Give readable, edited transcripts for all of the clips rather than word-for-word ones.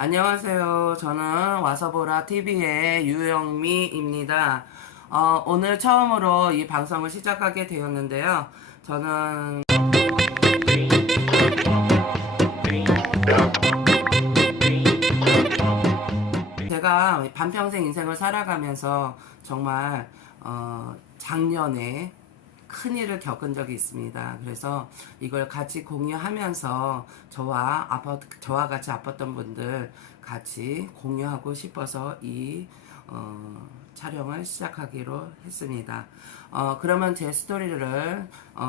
안녕하세요. 저는 와서보라 TV의 유영미입니다. 오늘 처음으로 이 방송을 시작하게 되었는데요. 저는 제가 반평생 인생을 살아가면서 정말 작년에 큰 일을 겪은 적이 있습니다. 그래서 이걸 같이 공유하면서 저와 같이 아팠던 분들 같이 공유하고 싶어서 이 촬영을 시작하기로 했습니다. 그러면 제 스토리를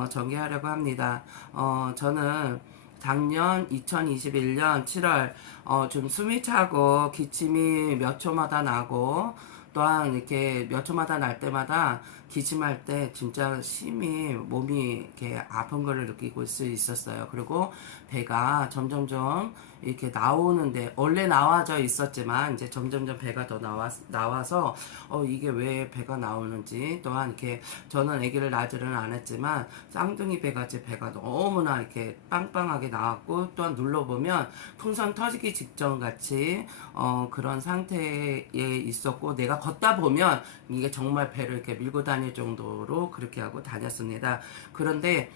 전개하려고 합니다. 저는 작년 2021년 7월 좀 숨이 차고 기침이 몇 초마다 나고 또한 이렇게 몇 초마다 날 때마다 기침할 때 진짜 심히 몸이 이렇게 아픈 거를 느끼고 수 있었어요. 그리고 배가 점점점 이렇게 나오는데 원래 나와져 있었지만 이제 점점점 배가 더 나와서 이게 왜 배가 나오는지 또한 이렇게 저는 아기를 낳지는 않았지만 쌍둥이 배같이 배가 너무나 이렇게 빵빵하게 나왔고 또한 눌러보면 풍선 터지기 직전 같이 그런 상태에 있었고 내가 걷다 보면 이게 정말 배를 이렇게 밀고 다닐 정도로 그렇게 하고 다녔습니다. 그런데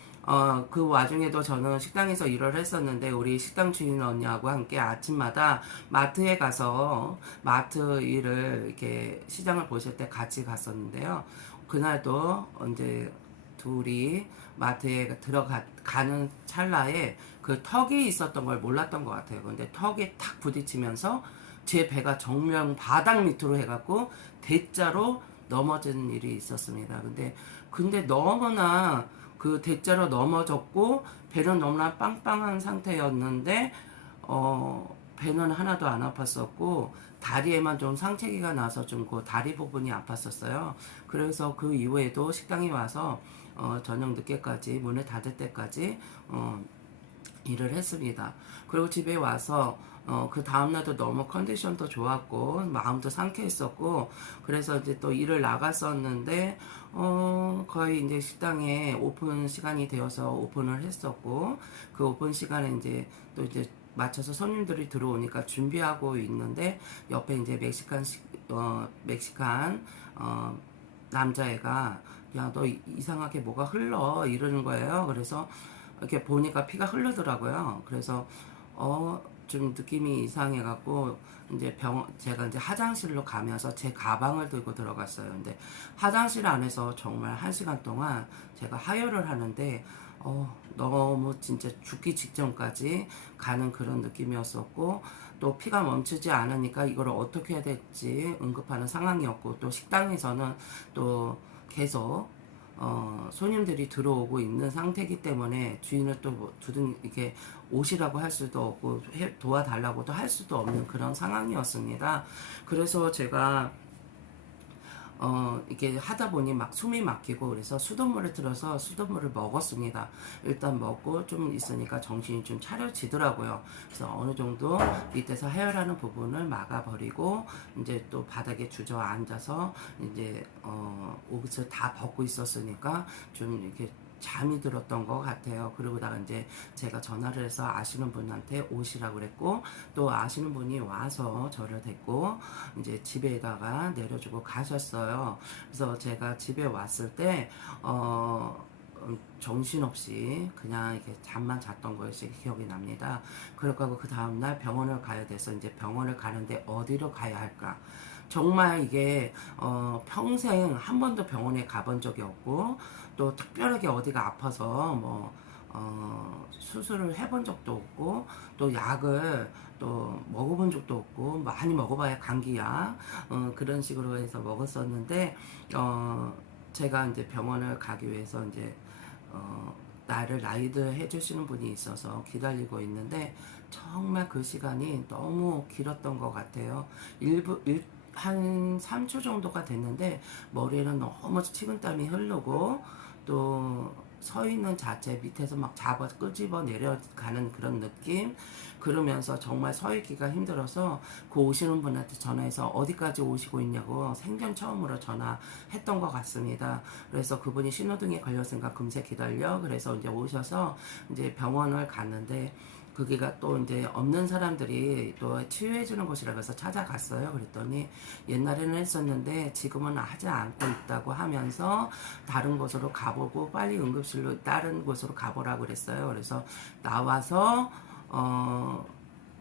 그 와중에도 저는 식당에서 일을 했었는데 우리 식당 주인 언니하고 함께 아침마다 마트에 가서 마트 일을 이렇게 시장을 보실 때 같이 갔었는데요. 그날도 이제 둘이 마트에 들어가는 찰나에 그 턱이 있었던 걸 몰랐던 것 같아요. 근데 턱에 탁 부딪히면서 제 배가 정면 바닥 밑으로 해갖고 대자로 넘어지는 일이 있었습니다. 근데 너무나 그 대자로 넘어졌고 배는 너무나 빵빵한 상태였는데 배는 하나도 안 아팠었고 다리에만 좀 상체기가 나서 좀 그 다리 부분이 아팠었어요. 그래서 그 이후에도 식당에 와서 저녁 늦게까지 문을 닫을 때까지 일을 했습니다. 그리고 집에 와서 그 다음날도 너무 컨디션도 좋았고 마음도 상쾌했었고 그래서 이제 또 일을 나갔었는데 거의 이제 식당에 오픈 시간이 되어서 오픈을 했었고 그 오픈 시간에 이제 또 이제 맞춰서 손님들이 들어오니까 준비하고 있는데 옆에 이제 멕시칸 남자애가 야 너 이상하게 뭐가 흘러 이러는 거예요. 그래서 이렇게 보니까 피가 흐르더라고요. 그래서 좀 느낌이 이상해갖고 이제 제가 이제 화장실로 가면서 제 가방을 들고 들어갔어요. 근데 화장실 안에서 정말 1시간 동안 제가 하혈을 하는데 너무 진짜 죽기 직전까지 가는 그런 느낌이었었고 또 피가 멈추지 않으니까 이걸 어떻게 해야 될지 응급하는 상황이었고 또 식당에서는 또 계속 손님들이 들어오고 있는 상태이기 때문에 주인을 또 이렇게 오시라고 할 수도 없고 도와달라고도 할 수도 없는 그런 상황이었습니다. 그래서 제가 이렇게 하다 보니 막 숨이 막히고 그래서 수돗물을 틀어서 수돗물을 먹었습니다. 일단 먹고 좀 있으니까 정신이 좀 차려지더라고요. 그래서 어느 정도 밑에서 해열하는 부분을 막아버리고 이제 또 바닥에 주저앉아서 이제 옷을 다 벗고 있었으니까 좀 이렇게 잠이 들었던 것 같아요. 그러고다가 이제 제가 전화를 해서 아시는 분한테 오시라고 그랬고 또 아시는 분이 와서 저를 데리고 이제 집에다가 내려주고 가셨어요. 그래서 제가 집에 왔을 때 정신없이 그냥 이렇게 잠만 잤던 것이 기억이 납니다. 그러고 그 다음날 병원을 가야 돼서 이제 병원을 가는데 어디로 가야 할까? 정말 이게 평생 한 번도 병원에 가본 적이 없고 또 특별하게 어디가 아파서 뭐 수술을 해본 적도 없고 또 약을 또 먹어본 적도 없고 많이 먹어봐야 감기약 그런 식으로 해서 먹었었는데 제가 이제 병원을 가기 위해서 이제 나를 라이드 해주시는 분이 있어서 기다리고 있는데 정말 그 시간이 너무 길었던 것 같아요. 한 3초 정도가 됐는데 머리에는 너무 식은땀이 흐르고 또 서 있는 자체 밑에서 막 끄집어 내려가는 그런 느낌 그러면서 정말 서 있기가 힘들어서 그 오시는 분한테 전화해서 어디까지 오시고 있냐고 생전 처음으로 전화했던 것 같습니다. 그래서 그분이 신호등에 걸렸으니까 금세 기다려 그래서 이제 오셔서 이제 병원을 갔는데 거기가 또 이제 없는 사람들이 또 치유해주는 곳이라고 해서 찾아갔어요. 그랬더니 옛날에는 했었는데 지금은 하지 않고 있다고 하면서 다른 곳으로 가보고 빨리 응급실로 다른 곳으로 가보라고 그랬어요. 그래서 나와서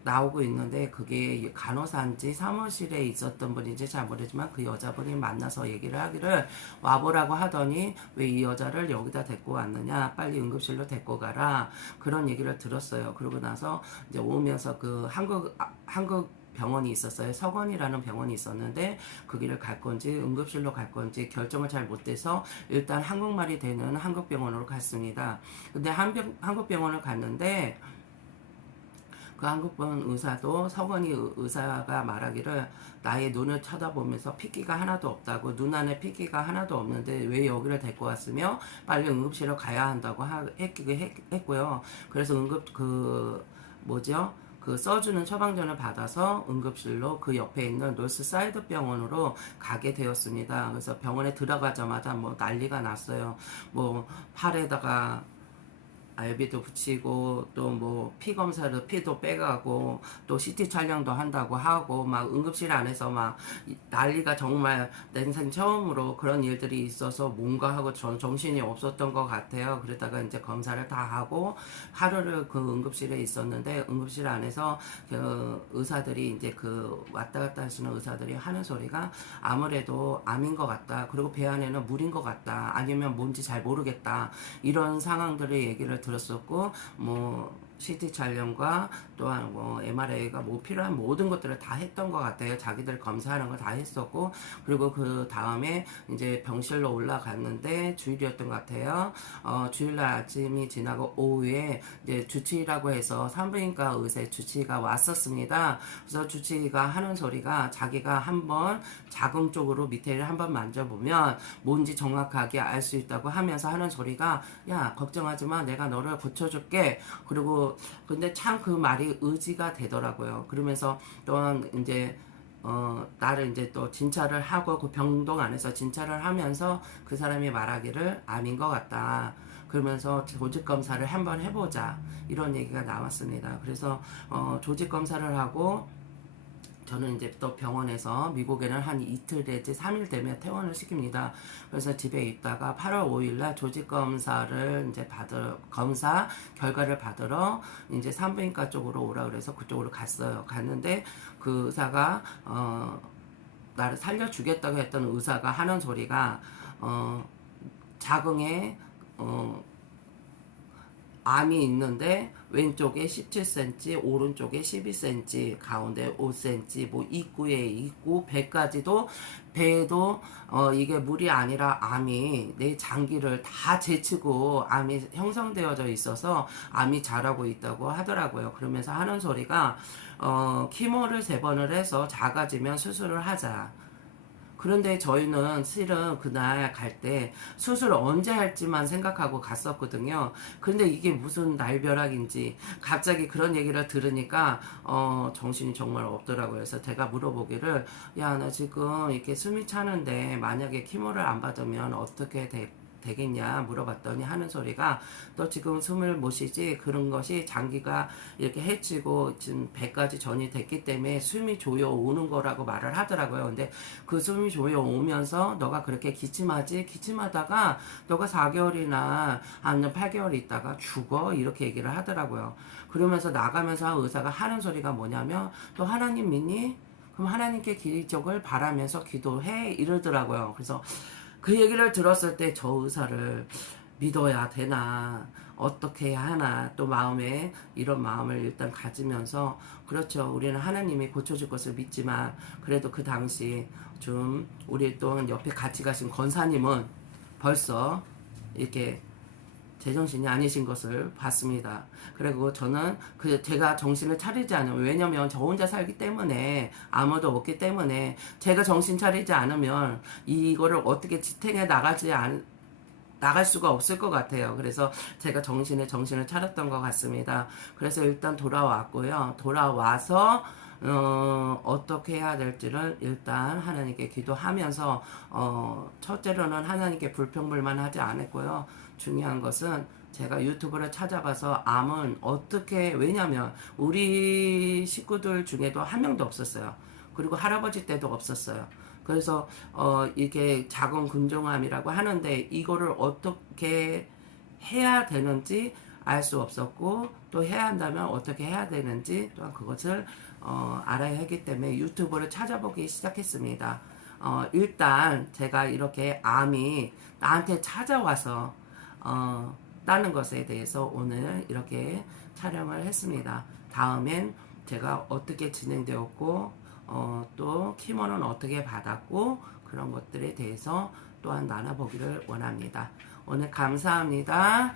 나오고 있는데 그게 간호사인지 사무실에 있었던 분인지 잘 모르지만 그 여자분이 만나서 얘기를 하기를 와보라고 하더니 왜 이 여자를 여기다 데리고 왔느냐, 빨리 응급실로 데리고 가라, 그런 얘기를 들었어요. 그러고 나서 이제 오면서 그 한국 병원이 있었어요. 서건이라는 병원이 있었는데 그 길을 갈 건지 응급실로 갈 건지 결정을 잘 못해서 일단 한국말이 되는 한국병원으로 갔습니다. 근데 한국병원을 갔는데 그 한국분 의사도 서건이 의사가 말하기를 나의 눈을 쳐다보면서 핏기가 하나도 없다고, 눈 안에 핏기가 하나도 없는데 왜 여기를 데리고 왔으며 빨리 응급실로 가야 한다고 했고요. 그래서 그 써주는 처방전을 받아서 응급실로 그 옆에 있는 노스사이드 병원으로 가게 되었습니다. 그래서 병원에 들어가자마자 뭐 난리가 났어요. 뭐 팔에다가 알비도 붙이고 또 뭐 피 검사를 피도 빼가고 또 CT 촬영도 한다고 하고 막 응급실 안에서 막 난리가, 정말 내 인생 처음으로 그런 일들이 있어서 뭔가 하고 정신이 없었던 것 같아요. 그러다가 이제 검사를 다 하고 하루를 그 응급실에 있었는데 응급실 안에서 그 의사들이 이제 그 왔다 갔다 하시는 의사들이 하는 소리가 아무래도 암인 것 같다, 그리고 배 안에는 물인 것 같다, 아니면 뭔지 잘 모르겠다, 이런 상황들의 얘기를 들었었고, 뭐 CT 촬영과 또한 뭐 MRI가 뭐 필요한 모든 것들을 다 했던 것 같아요. 자기들 검사하는 거 다 했었고, 그리고 그 다음에 이제 병실로 올라갔는데 주일이었던 것 같아요. 주일날 아침이 지나고 오후에 이제 주치의라고 해서 산부인과 의사 주치의가 왔었습니다. 그래서 주치의가 하는 소리가 자기가 한번 자궁 쪽으로 밑에를 한번 만져보면 뭔지 정확하게 알 수 있다고 하면서 하는 소리가, 야 걱정하지 마, 내가 너를 고쳐줄게. 그리고 근데 참 그 말이 의지가 되더라고요. 그러면서 또한 이제 나를 이제 또 진찰을 하고 그 병동 안에서 진찰을 하면서 그 사람이 말하기를 암인 것 같다, 그러면서 조직 검사를 한번 해보자, 이런 얘기가 나왔습니다. 그래서 조직 검사를 하고 저는 이제 또 병원에서 미국에는 한 이틀 내지 3일 되면 퇴원을 시킵니다. 그래서 집에 있다가 8월 5일날 조직검사를 이제 검사 결과를 받으러 이제 산부인과 쪽으로 오라 그래서 그쪽으로 갔어요. 갔는데 그 의사가, 나를 살려주겠다고 했던 의사가 하는 소리가, 자궁에, 암이 있는데 왼쪽에 17cm, 오른쪽에 12cm, 가운데 5cm, 뭐 입구에 있고 배까지도, 배에도 이게 물이 아니라 암이 내 장기를 다 제치고 암이 형성되어져 있어서 암이 자라고 있다고 하더라고요. 그러면서 하는 소리가 키모를 3번을 해서 작아지면 수술을 하자. 그런데 저희는 실은 그날 갈 때 수술 언제 할지만 생각하고 갔었거든요. 근데 이게 무슨 날벼락인지 갑자기 그런 얘기를 들으니까 정신이 정말 없더라고요. 그래서 제가 물어보기를, 야 나 지금 이렇게 숨이 차는데 만약에 키모를 안 받으면 어떻게 되겠냐 물어봤더니 하는 소리가, 또 지금 숨을 못 쉬지, 그런 것이 장기가 이렇게 해치고 지금 배까지 전이 됐기 때문에 숨이 조여 오는 거라고 말을 하더라고요. 근데 그 숨이 조여 오면서 너가 그렇게 기침하다가 너가 4개월이나 아니면 8개월 있다가 죽어, 이렇게 얘기를 하더라고요. 그러면서 나가면서 의사가 하는 소리가 뭐냐면, 또 하나님 믿니? 그럼 하나님께 기적을 바라면서 기도해, 이러더라고요. 그래서 그 얘기를 들었을 때 저 의사를 믿어야 되나, 어떻게 해야 하나, 또 마음에 이런 마음을 일단 가지면서, 그렇죠, 우리는 하나님이 고쳐줄 것을 믿지만 그래도 그 당시 좀 우리 또 옆에 같이 가신 권사님은 벌써 이렇게 제정신이 아니신 것을 봤습니다. 그리고 저는 제가 정신을 차리지 않으면, 왜냐면 저 혼자 살기 때문에, 아무도 없기 때문에 제가 정신 차리지 않으면 이거를 어떻게 지탱해 나갈 수가 없을 것 같아요. 그래서 제가 정신을 차렸던 것 같습니다. 그래서 일단 돌아왔고요. 돌아와서 어떻게 해야 될지를 일단 하나님께 기도하면서, 첫째로는 하나님께 불평불만하지 않았고요. 중요한 것은 제가 유튜브를 찾아봐서 암은 어떻게, 왜냐면 우리 식구들 중에도 한 명도 없었어요. 그리고 할아버지 때도 없었어요. 그래서 이게 자궁 근종암이라고 하는데 이거를 어떻게 해야 되는지 알 수 없었고, 또 해야 한다면 어떻게 해야 되는지 또한 그것을 알아야 하기 때문에 유튜브를 찾아보기 시작했습니다. 일단 제가 이렇게 암이 나한테 찾아와서 따는 것에 대해서 오늘 이렇게 촬영을 했습니다. 다음엔 제가 어떻게 진행되었고 또 키모는 어떻게 받았고 그런 것들에 대해서 또한 나눠보기를 원합니다. 오늘 감사합니다.